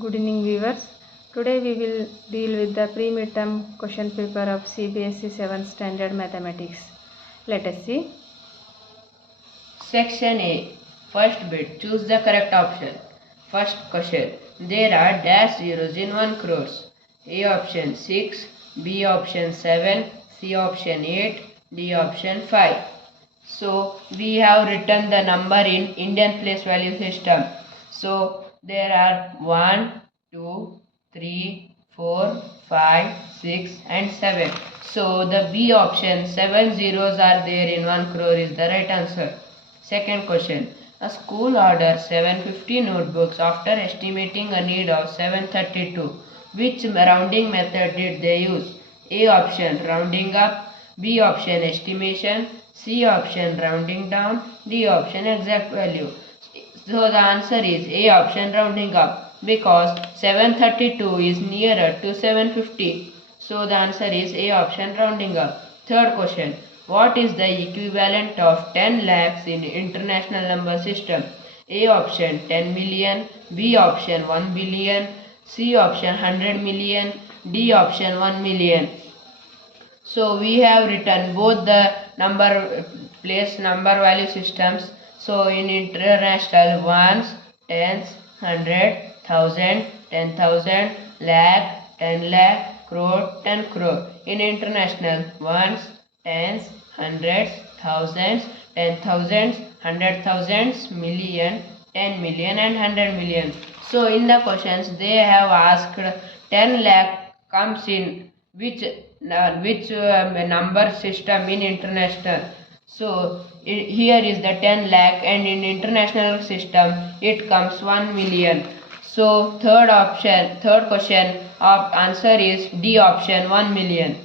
Good evening viewers. Today we will deal with the pre-midterm question paper of CBSE 7th Standard Mathematics. Let us see. Section A. First bit. Choose the correct option. First question. There are dash zeros in 1 crores. A option 6, B option 7, C option 8, D option 5. So we have written the number in Indian place value system. So there are 1, 2, 3, 4, 5, 6 and 7. So the B option 7 zeros are there in 1 crore is the right answer. Second question. A school orders 750 notebooks after estimating a need of 732. Which rounding method did they use? A option rounding up, B option estimation, C option rounding down, D option exact value. So the answer is A option rounding up because 732 is nearer to 750. So the answer is A option rounding up. Third question. What is the equivalent of 10 lakhs in international number system? A option 10 million, B option 1 billion, C option 100 million, D option 1 million. So we have written both the number value systems. So in international ones, tens, 100, 1000, 10,000, lakh, 10 lakh, crore, 10 crore. In international ones, tens, hundreds, thousands, 10,000s, 100,000s, million, 10 million and 100 million. So in the questions they have asked 10 lakh comes in which number system in international. So here is the 10 lakh and in international system it comes 1 million. So third question of answer is D option 1 million.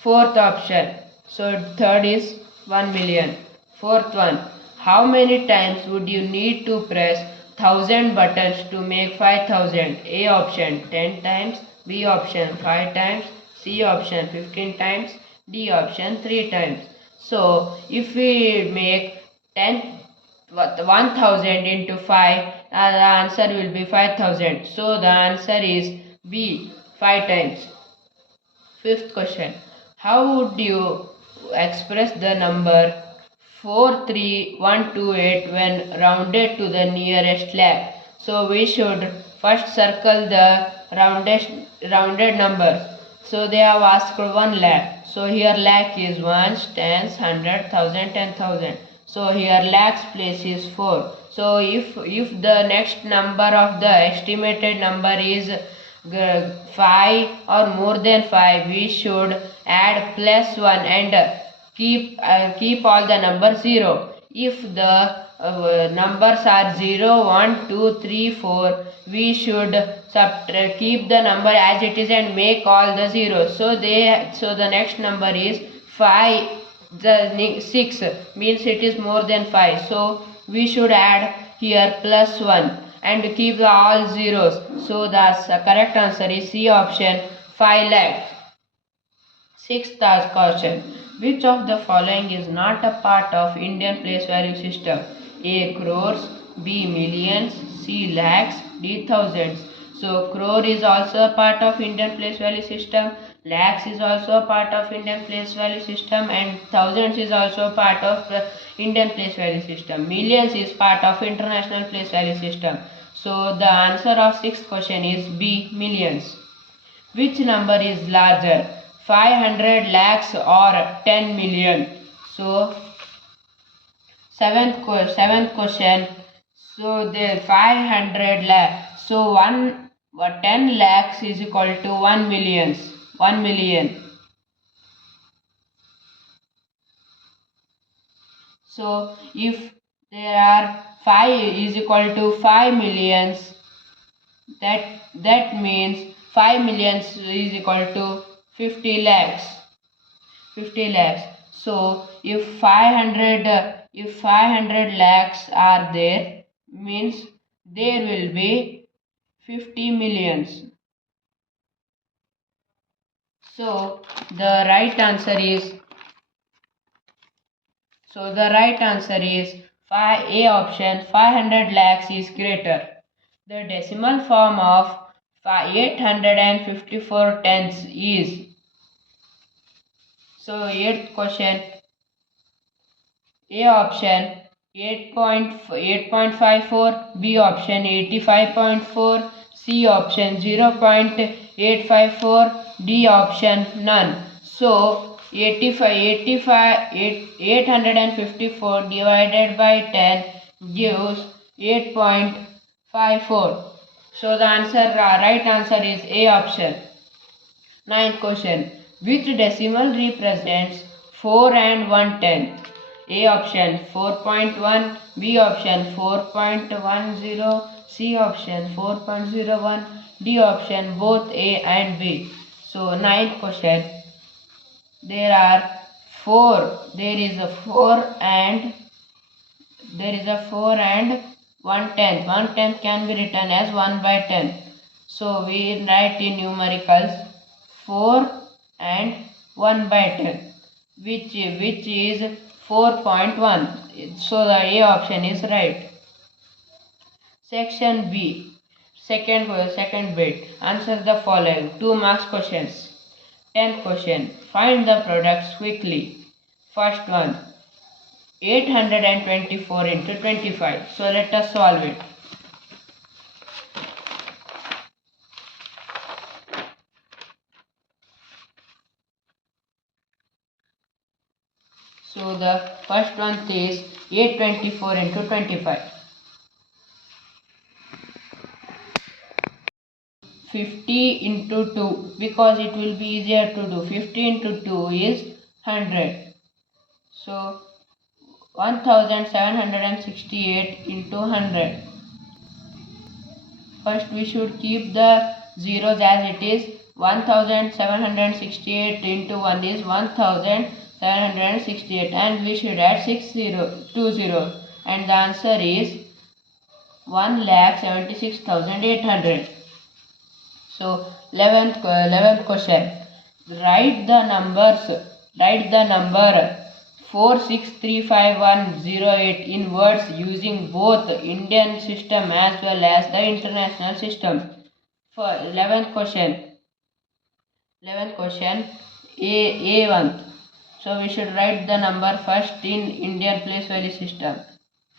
Fourth option. So third is 1 million. Fourth one. How many times would you need to press 1000 buttons to make 5000? A option 10 times, B option 5 times, C option 15 times, D option 3 times. So if we make 1000 into 5, the answer will be 5000. So the answer is B 5 times. Fifth question. How would you express the number 43128 when rounded to the nearest lakh? So we should first circle the rounded numbers. So they have asked 1 lakh. So here lakh is ones, tens, 100, 1000, 10,000. So here lakhs place is 4. So if the next number of the estimated number is 5 or more than 5, we should add plus 1 and keep all the numbers 0. If the numbers are 0, 1, 2, 3, 4, we should keep the number as it is and make all the zeros. So the next number is 5. The 6 means it is more than 5. So we should add here plus 1 and keep all zeros. So the correct answer is C option 5 lakhs. Sixth question. Which of the following is not a part of Indian place value system? A crores, B millions, C lakhs, D thousands. So crore is also a part of Indian place value system, lakhs is also a part of Indian place value system and thousands is also a part of Indian place value system. Millions is part of international place value system. So the answer of sixth question is B millions. Which number is larger? 500 lakhs or 10 million? So seventh question. So the 500 lakh. So 10 lakhs is equal to 1 million. 1 million. So if there are 5 is equal to 5 millions, that means 5 millions is equal to 50 lakhs. 50 lakhs. So if 500 lakhs are there, means there will be 50 millions. So the right answer is A option 500 lakhs is greater. The decimal form of 854 tenths is. So, 8th question. A option 8.54, B option 85.4, C option 0.854, D option none. So 854 divided by 10 gives 8.54. So the right answer is A option. Ninth question. Which decimal represents 4 and 1/10? A option 4.1, B option 4.10, C option 4.01, D option both A and B. So ninth question. There are 4. There is a 4 and 1/10. 1/10 can be written as 1/10. So we write in numericals 4 and 1/10, which is 4.1. So the A option is right. Section B. Second bit. Answer the following 2 marks questions. 10th question. Find the products quickly. First one. 824 into 25. So let us solve it. So the first one is 824 into 25. 50 into 2, because it will be easier to do. 50 into 2 is 100. So 1768 into 100. First we should keep the zeros as it is. 1768 into 1 is 1768, and we should add 2 zeros, and the answer is 1,76,800. So 11th question. Write the number 4635,108 in words using both Indian system as well as the international system. For 11th question. A1. So we should write the number first in Indian place value system.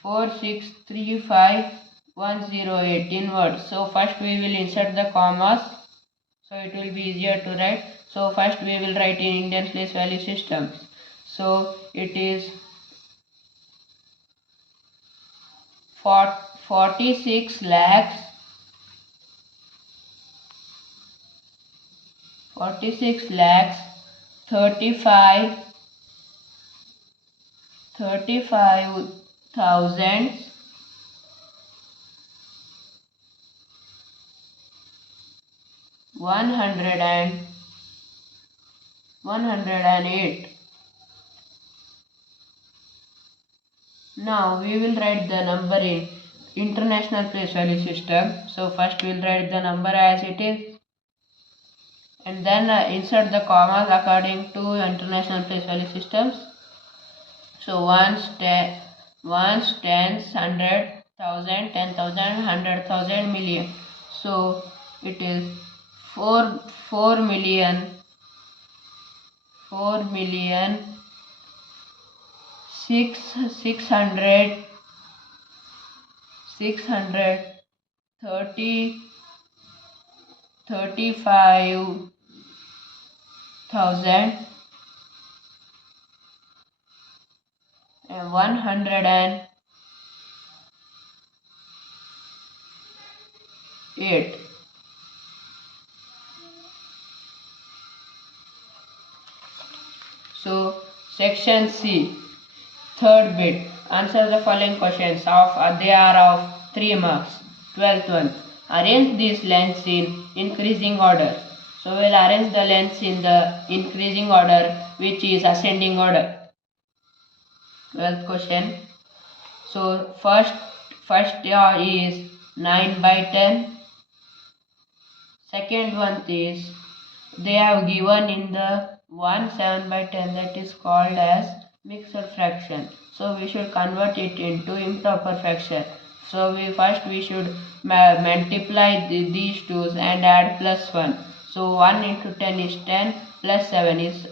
4635,108 in words. So first we will insert the commas, so it will be easier to write. So first we will write in Indian place value system. So it is 46 lakhs 35,000 108. Now we will write the number in international place value system. So first we will write the number as it is, and then insert the commas according to international place value systems. So ones, tens, 100,000, 10,000, 100,000, million. So it is 4 million 635,108. So section C, third bit. Answer the following questions. They are of 3 marks. 12th one. Arrange these lengths in increasing order. So we'll arrange the lengths in the increasing order, which is ascending order. 12th question. So first is 9/10. Second one is they have given in the 1 7/10, that is called as mixed fraction. So we should convert it into improper fraction. So we should multiply these twos and add plus 1. So 1 into 10 is 10 plus 7 is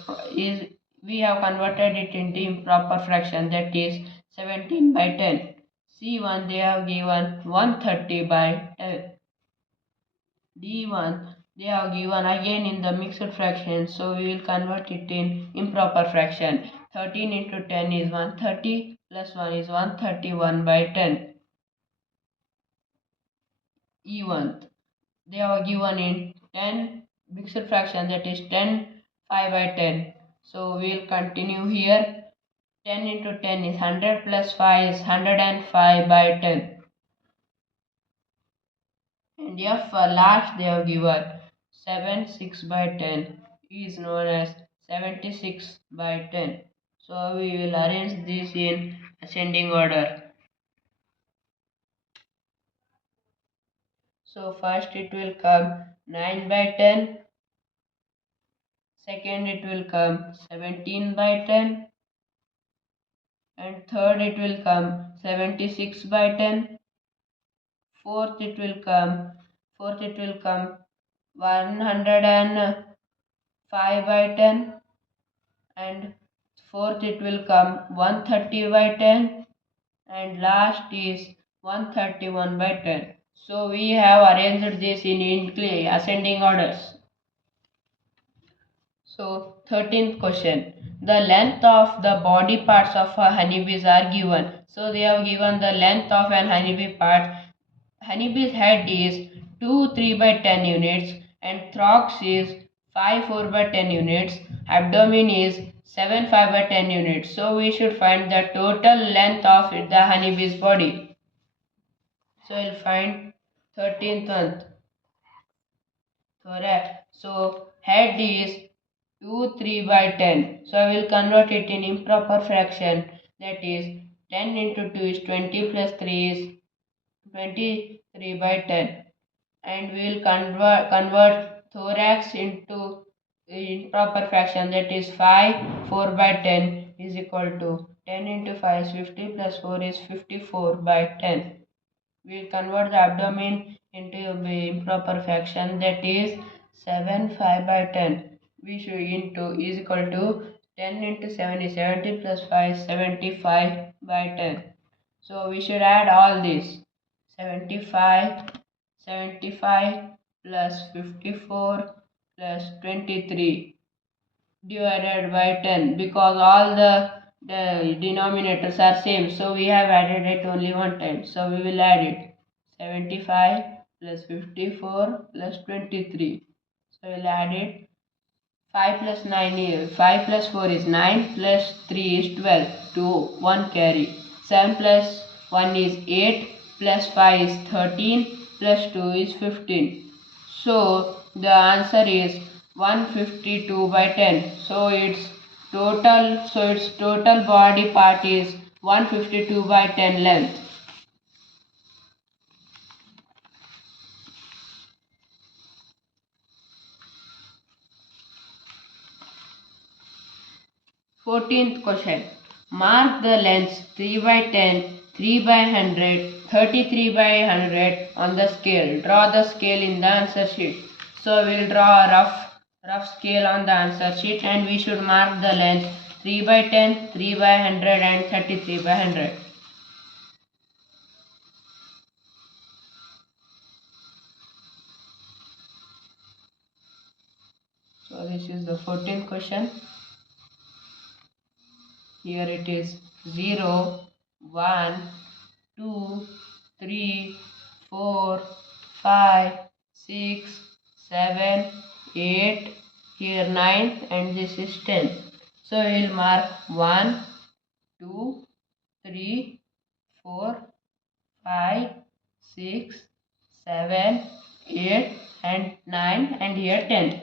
we have converted it into improper fraction, that is 17 by 10. C1 they have given 130 by 10. D1 they have given again in the mixed fraction, so we will convert it in improper fraction. 13 into 10 is 130 plus 1 is 131 by 10. E1 they are given in 10 mixed fraction, that is 10 5 by 10. So we will continue here. 10 into 10 is 100 plus 5 is 105 by 10. And F last they have given 7 6 by 10 is known as 76 by 10. So we will arrange this in ascending order. So first it will come 9 by 10. Second it will come 17 by 10. And third it will come 76 by 10. Fourth it will come 105 by 10. And fourth it will come 130 by 10. And last is 131 by 10. So we have arranged this in ascending orders. So 13th question. The length of the body parts of a honeybees are given. So they have given the length of an honeybee part. Honeybee's head is 2 3 by 10 units and thorax is 5 4 by 10 units. Abdomen is 7 5 by 10 units. So we should find the total length of the honeybee's body. So we'll find 13th one. Thorax. So head is 2 3 by 10. So I will convert it in improper fraction, that is 10 into 2 is 20 plus 3 is 23 by 10. And we will convert thorax into improper fraction, that is 5 4 by 10 is equal to 10 into 5 is 50 plus 4 is 54 by 10. We will convert the abdomen into improper fraction, that is 7 5 by 10. We should into is equal to 10 into 7 is 70 plus 5 is 75 by 10. So we should add all this. 75 plus 54 plus 23 divided by 10, because all the denominators are same, so we have added it only one time. So we will add it 75 plus 54 plus 23. So we will add it. 5 plus 9 is 5 plus 4 is 9 plus 3 is 12. 2 1 carry. 7 plus 1 is 8 plus 5 is 13 plus 2 is 15. So the answer is 152 by 10. So its total body part is 152 by 10 length. Fourteenth question. Mark the lengths 3 by 10, 3 by 100, 33 by 100 on the scale. Draw the scale in the answer sheet. So we will draw a rough scale on the answer sheet, and we should mark the length 3 by 10, 3 by 100 and 33 by 100. So this is the 14th question. Here it is 0, 1, 2, 3, 4, 5, 6, 7, 8, here 9 and this is 10. So we will mark 1, 2, 3, 4, 5, 6, 7, 8 and 9 and here 10.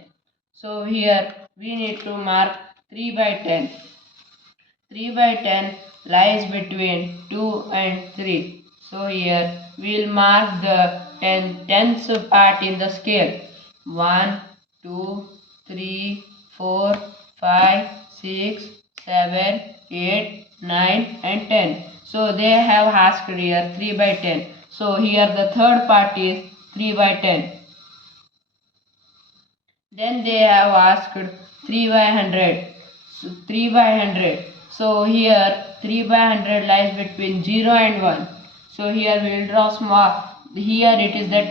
So here we need to mark 3 by 10. 3 by 10 lies between 2 and 3. So here we will mark the tenths part in the scale. 1, 2, 3, 4, 5, 6, 7, 8, 9 and 10. So they have asked here 3 by 10. So here the third part is 3 by 10. Then they have asked 3 by 100. So 3 by 100. So here 3 by 100 lies between 0 and 1. So here we will draw small. Here it is the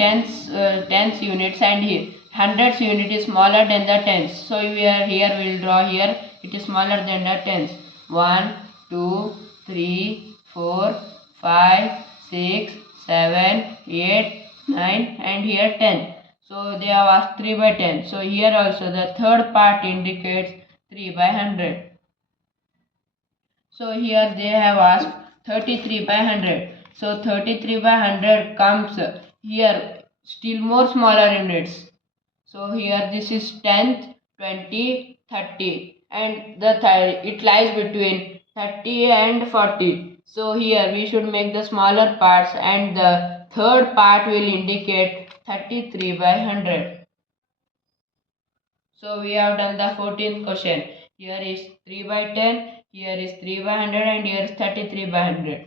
tens units, and here hundreds unit is smaller than the tens. So here we will draw here it is smaller than the tens. 1, 2, 3, 4, 5, 6, 7, 8, 9, and here 10. So they have asked 3 by 10. So here also the third part indicates 3 by 100. So here they have asked 33 by 100. So 33 by 100 comes here still more smaller units. So here this is 10th, 20, 30, and it lies between 30 and 40. So here we should make the smaller parts, and the third part will indicate 33 by 100. So we have done the 14th question. Here is 3 by 10, here is 3 by 100, and here is 33 by 100.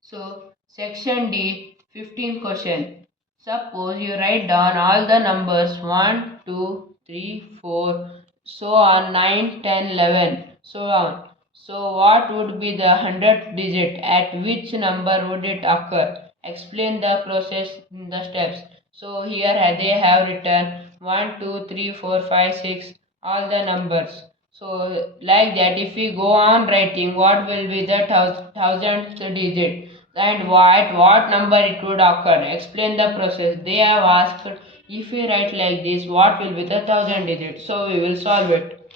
So section D, 15th question. Suppose you write down all the numbers 1, 2, 3, 4, so on 9, 10, 11, so on. So what would be the 100th digit? At which number would it occur? Explain the process in the steps. So here they have written 1, 2, 3, 4, 5, 6, all the numbers. So like that, if we go on writing, what will be the 1000th digit? And what number it would occur? Explain the process. They have asked, if we write like this, what will be the 1000 digits? So we will solve it.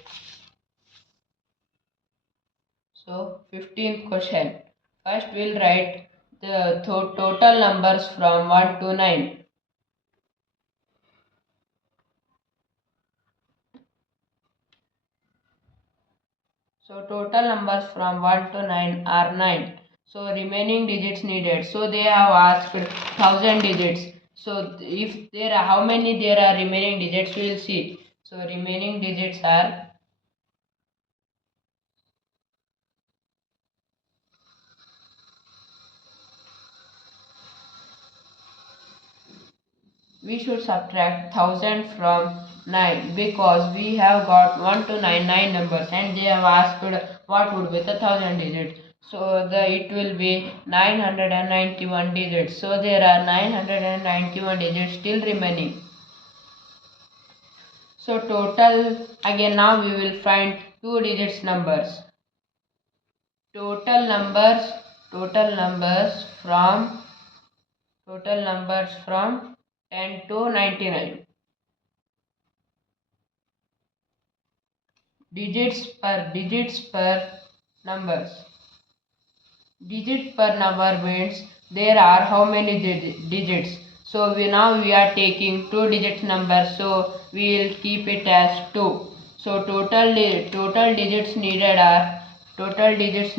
So 15th question. First we'll write the total numbers from 1 to 9. So total numbers from 1 to 9 are 9. So remaining digits needed. So they have asked 1000 digits. So if there are, how many there are remaining digits, we will see. So remaining digits are, we should subtract 1000 from 9, because we have got 1 to 9 numbers, and they have asked what would be the 1000 digits. So it will be 991 digits. So there are 991 digits still remaining. So total, again now we will find 2 digits numbers. Total numbers from 10 to 99. Digits per numbers. Digit per number means there are how many digits. So we are taking 2 digit number, so we will keep it as 2. So total digits needed are total digits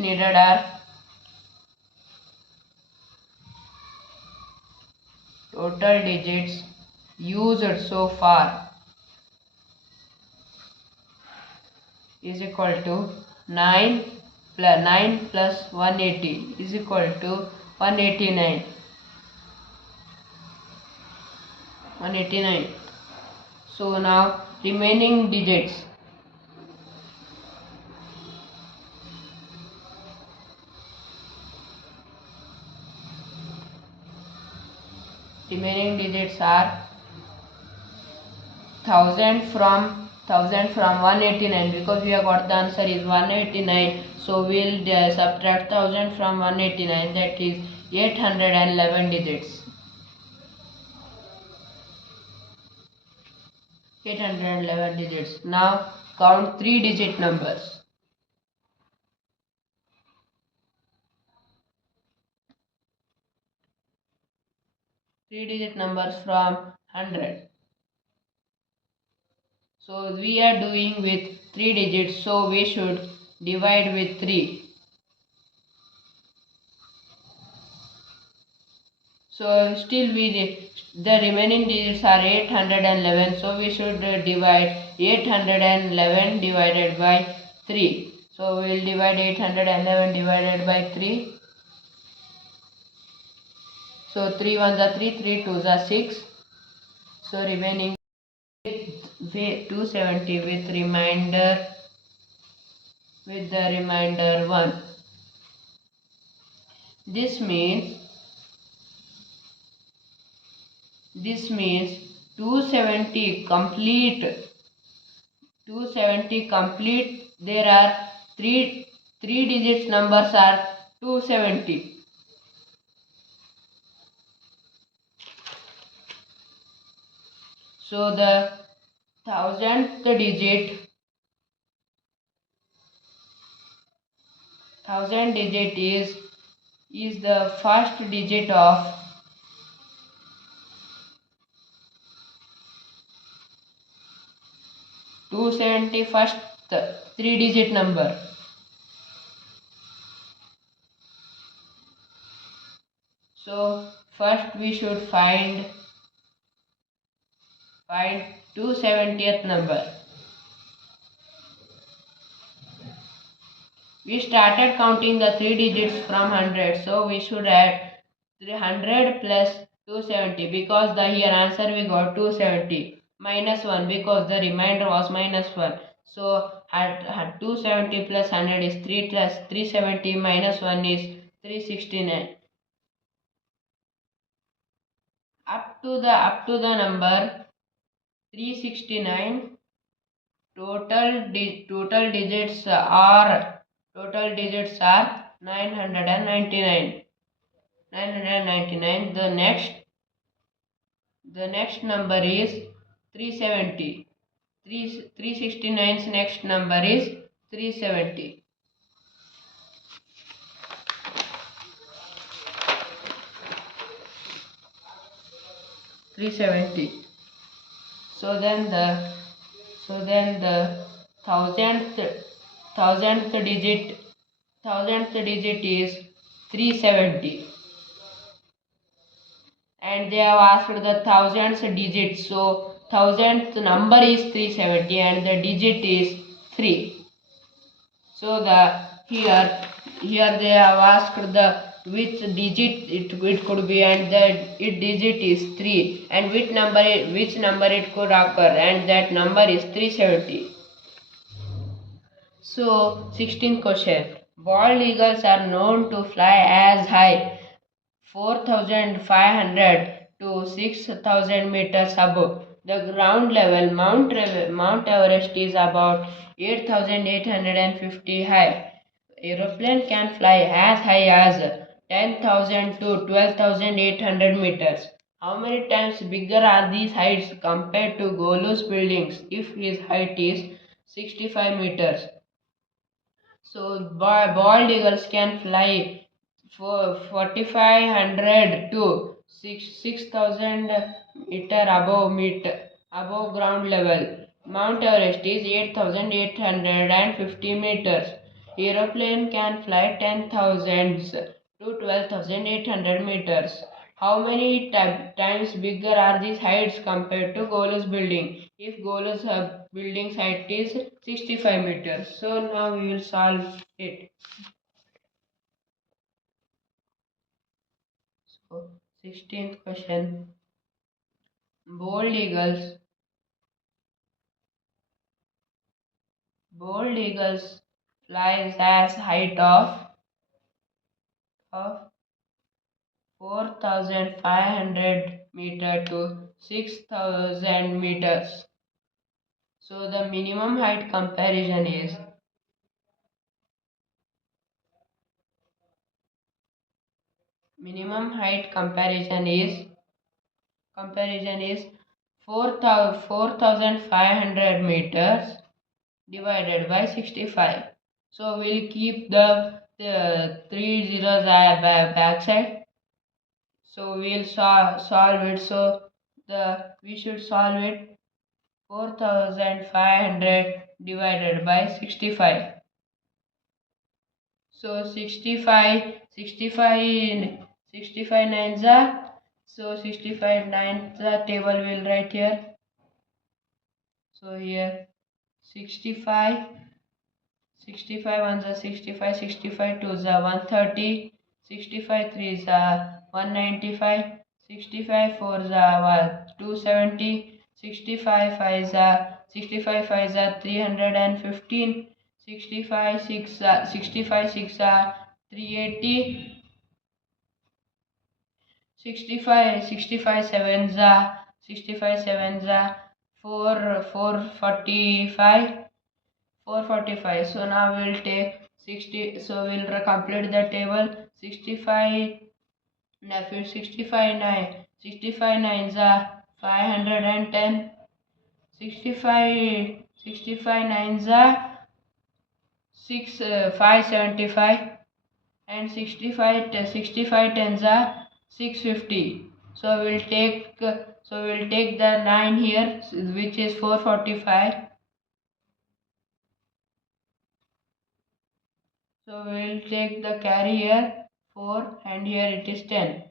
used so far is equal to 9 plus 180 is equal to 189. So now remaining digits. Remaining digits are 1000 from 189, because we have got the answer is 189. So we will subtract 1000 from 189, that is 811 digits. 811 digits. Now count 3 digit numbers. 3 digit numbers from 100. So we are doing with 3 digits, so we should divide with 3. So still the remaining digits are 811, so we should divide 811 divided by 3. So we will divide 811 divided by 3. So 3 1s are 3, 3 2s are 6. So remaining with 270 with the remainder 1. This means 270 complete. 270 complete. There are three digits numbers are 270. So the thousandth digit is the first digit of 270, first 3-digit number. So first we should find 270th number. We started counting the 3 digits from 100, so we should add 300 plus 270 because the here answer we got 270 minus 1 because the remainder was minus 1. So had 270 plus 100 is 3 plus 370 minus 1 is 369. Up to the number 369 total digits are 999. The next number is 370. 369's next number is 370. So then the thousandth digit is 370. And they have asked the thousandth digit, so thousandth number is 370 and the digit is 3. So here they have asked the which digit it could be, and the digit is 3, and which number it could occur, and that number is 370. So 16th question. Bald eagles are known to fly as high 4,500 to 6,000 meters above the ground level. Mount Everest is about 8,850 high. Aeroplane can fly as high as 10,000 to 12,800 meters. How many times bigger are these heights compared to Golu's buildings if his height is 65 meters? So bald eagles can fly for 4,500 to 6,000 above ground level. Mount Everest is 8,850 meters. Aeroplane can fly 10,000 to 12,800 meters. How many times bigger are these heights compared to Golu's building? If Golu's building's height is 65 meters. So now we will solve it. So 16th question. Bald eagles flies as height of 4,500 meter to 6,000 meters. So the minimum height comparison is 4,500 meters divided by 65. So we'll keep the 3 zeros back side. So we'll solve it. So we should solve it 4,500 divided by 65. So 65 nines are, so 65 nines are table will write here. So here 65 ones are 65, 65 twos are 130, 65 threes are 195, 65 4s are 270, 65 5s are 315, 65 6 65 6 are 380, 65 sevens are 445. So now we'll take 60. So we'll complete the table. 65 65 9 65 nines are 510. 65 nines are 575, and 65 tens are 650. So we'll take the 9 here, which is 445. So we'll take the carry here 4, and here it is 10.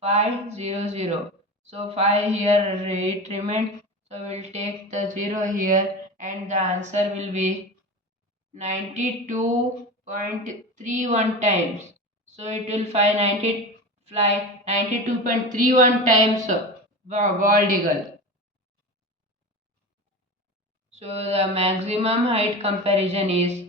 500. So 5 here it remained. So we'll take the 0 here, and the answer will be 92.31 times. So it will fly 92.31 times bald eagle. So the maximum height comparison is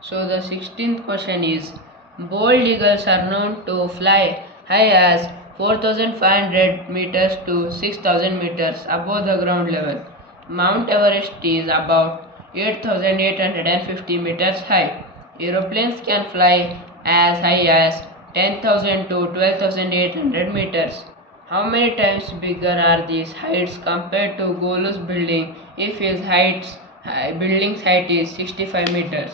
so the 16th question is, bald eagles are known to fly high as 4,500 meters to 6,000 meters above the ground level. Mount Everest is about 8,850 meters high. Aeroplanes can fly as high as 10,000 to 12,800 meters. How many times bigger are these heights compared to Golus building if its building's height is 65 meters?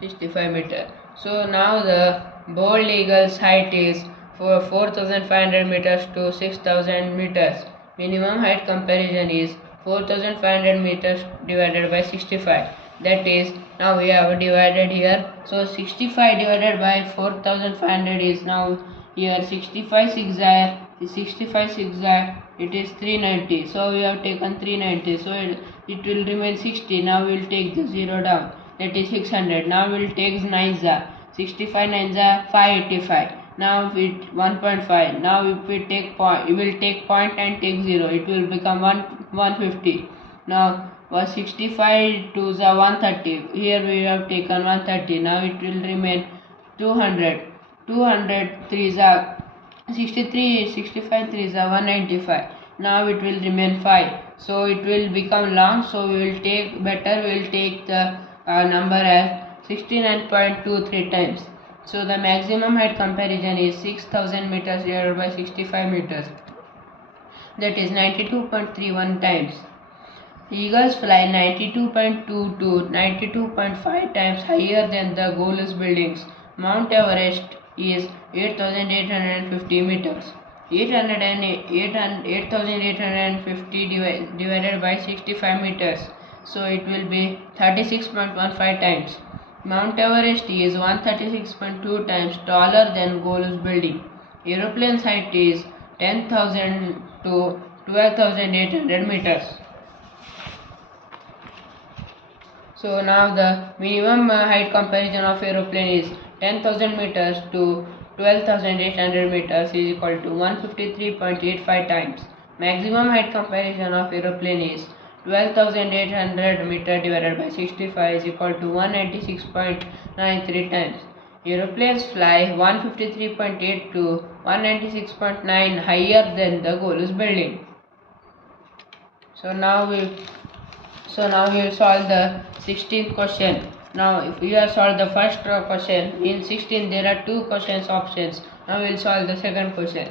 65 meter. So now the bald eagle's height is 4,500 meters to 6,000 meters. Minimum height comparison is 4,500 meters divided by 65. That is, now we have divided here. So 65 divided by 4,500 is now here 65 6 it is 390. So we have taken 390. So it will remain 60. Now we will take the 0 down. That is 600. Now we will take 9s. 65 9s 585. Now with 1.5. Now if we take point, we will take point and take 0. It will become 150. Now 65 2s 130. Here we have taken 130. Now it will remain 200. 200 3s 63. 65 3s 195. Now it will remain 5. So it will become long. So we will take the number as 69.23 times. So the maximum height comparison is 6,000 meters divided by 65 meters. That is 92.31 times. Eagles fly 92.2 to 92.5 times higher than the Golus buildings. Mount Everest is 8,850 meters. 8,850 divided by 65 meters. So it will be 36.15 times. Mount Everest is 136.2 times taller than Golus building. Aeroplane's height is 10,000 to 12,800 meters. So now the minimum height comparison of aeroplane is 10,000 meters to 12,800 meters is equal to 153.85 times. Maximum height comparison of aeroplane is 12,800 meter divided by 65 is equal to 196.93 times. Aeroplanes fly 153.8 to 196.9 higher than the Golus building. So now we will solve the 16th question. Now if we have solved the first question, in 16 there are two questions options. Now we will solve the second question.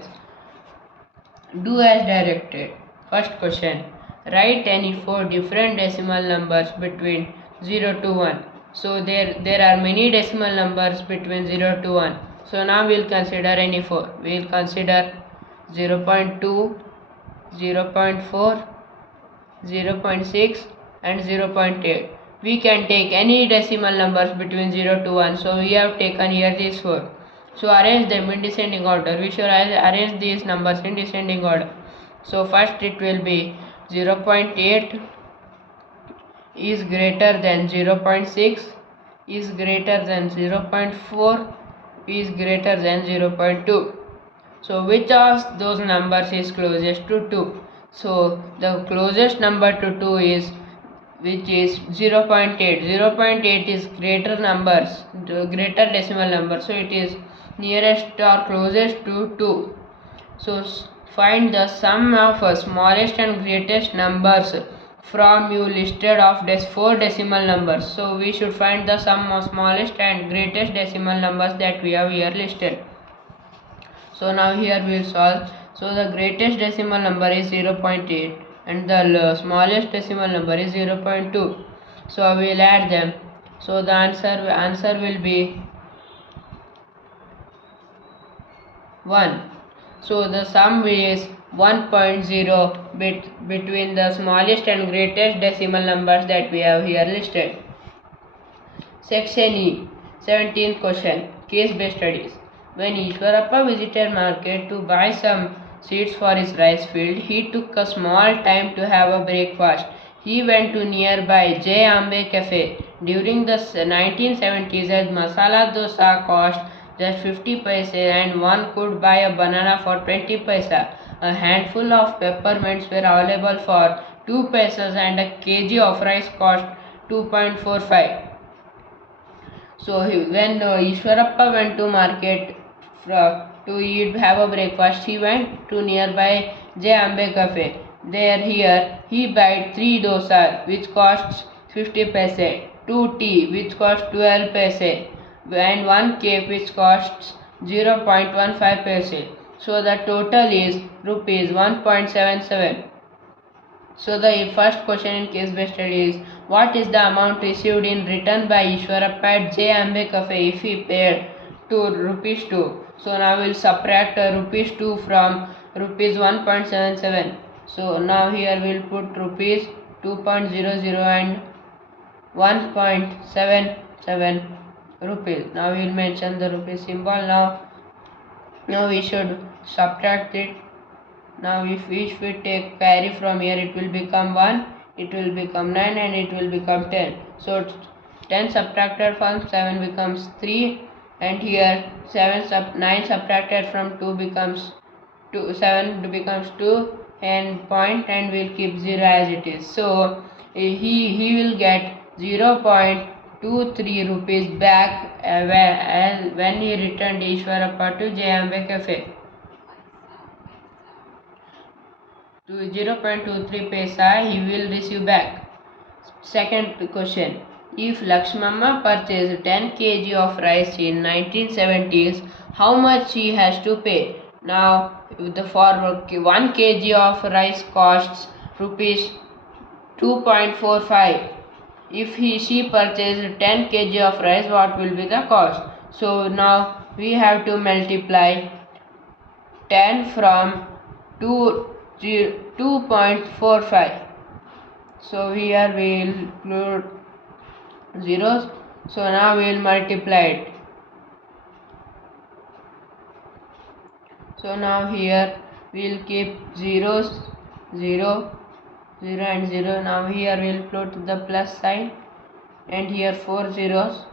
Do as directed. First question. Write any 4 different decimal numbers between 0 to 1. So there are many decimal numbers between 0 to 1. So now we will consider any 4. We will consider 0.2, 0.4, 0.6 and 0.8. We can take any decimal numbers between 0 to 1. So we have taken here these 4. So arrange them in descending order. We should arrange these numbers in descending order. So first it will be 0.8, is greater than 0.6, is greater than 0.4, is greater than 0.2. So which of those numbers is closest to 2? So the closest number to 2 is which is 0.8. 0.8 is greater numbers, the greater decimal number, so it is nearest or closest to 2. So find the sum of smallest and greatest numbers from you listed of 4 decimal numbers. So we should find the sum of smallest and greatest decimal numbers that we have here listed. So now here we will solve. So the greatest decimal number is 0.8 and the smallest decimal number is 0.2. So we will add them. So the answer will be 1. So the sum is 1.0 between the smallest and greatest decimal numbers that we have here listed. Section E, 17th question, case-based studies. When Ishwarappa visited market to buy some seeds for his rice field, he took a small time to have a breakfast. He went to nearby J. Ambe Cafe. During the 1970s, as masala dosa cost just 50 paise and one could buy a banana for 20 paisa. A handful of peppermints were available for 2 paisas and a kg of rice cost 2.45. So when Ishwarappa went to market to have a breakfast, he went to nearby J. Ambe Cafe. Here he bought 3 dosa which costs 50 paise, 2 tea which costs 12 paise and 1 cake which costs 0.15 paise. So the total is rupees 1.77. So the first question in case-based study is, what is the amount received in return by Ishwarappa at J. Ambe Cafe if he paid rupees 2? So now we will subtract rupees 2 from rupees 1.77. So now here we will put rupees 2.00 and 1.77 rupees. Now we will mention the rupees symbol. Now we should subtract it. Now if we take carry from here, it will become 1, it will become 9 and it will become 10. So 10 subtracted from 7 becomes 3 and here 9 subtracted from 2 becomes 2, 7 becomes 2 and point and we'll keep 0 as it is. So he will get 0.23 rupees back when he returned Ishwarappa to J. Ambe Cafe. To 0.23 paisa he will receive back. Second question. If Lakshmamma purchased 10 kg of rice in 1970s, how much she has to pay? Now for 1 kg of rice costs rupees 2.45. If she purchased 10 kg of rice, what will be the cost? So now we have to multiply 10 from 2.45. So here we will include zeros. So now we will multiply it. So now here we will keep zeros, 0, 0 and 0. Now here we will put the plus sign and here 4 zeros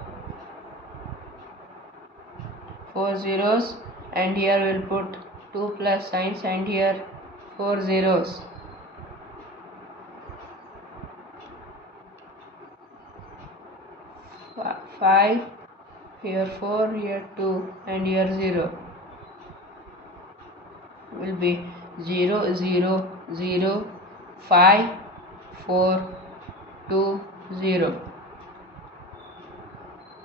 and here we will put 2 plus signs and here 4 zeros. Five, here 4, here 2 and here 0 will be 0, 0, 0, 5, 4, 2, 0.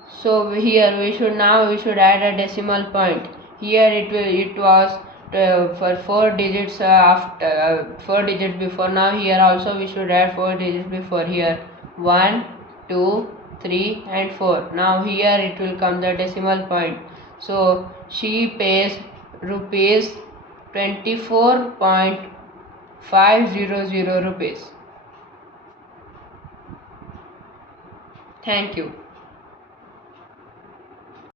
So here we should add a decimal point. Here it was for 4 digits after 4 digits before. Now here also we should add 4 digits before. Here 1, 2, 3 and 4. Now here it will come the decimal point. So she pays rupees 24.500 rupees. Thank you.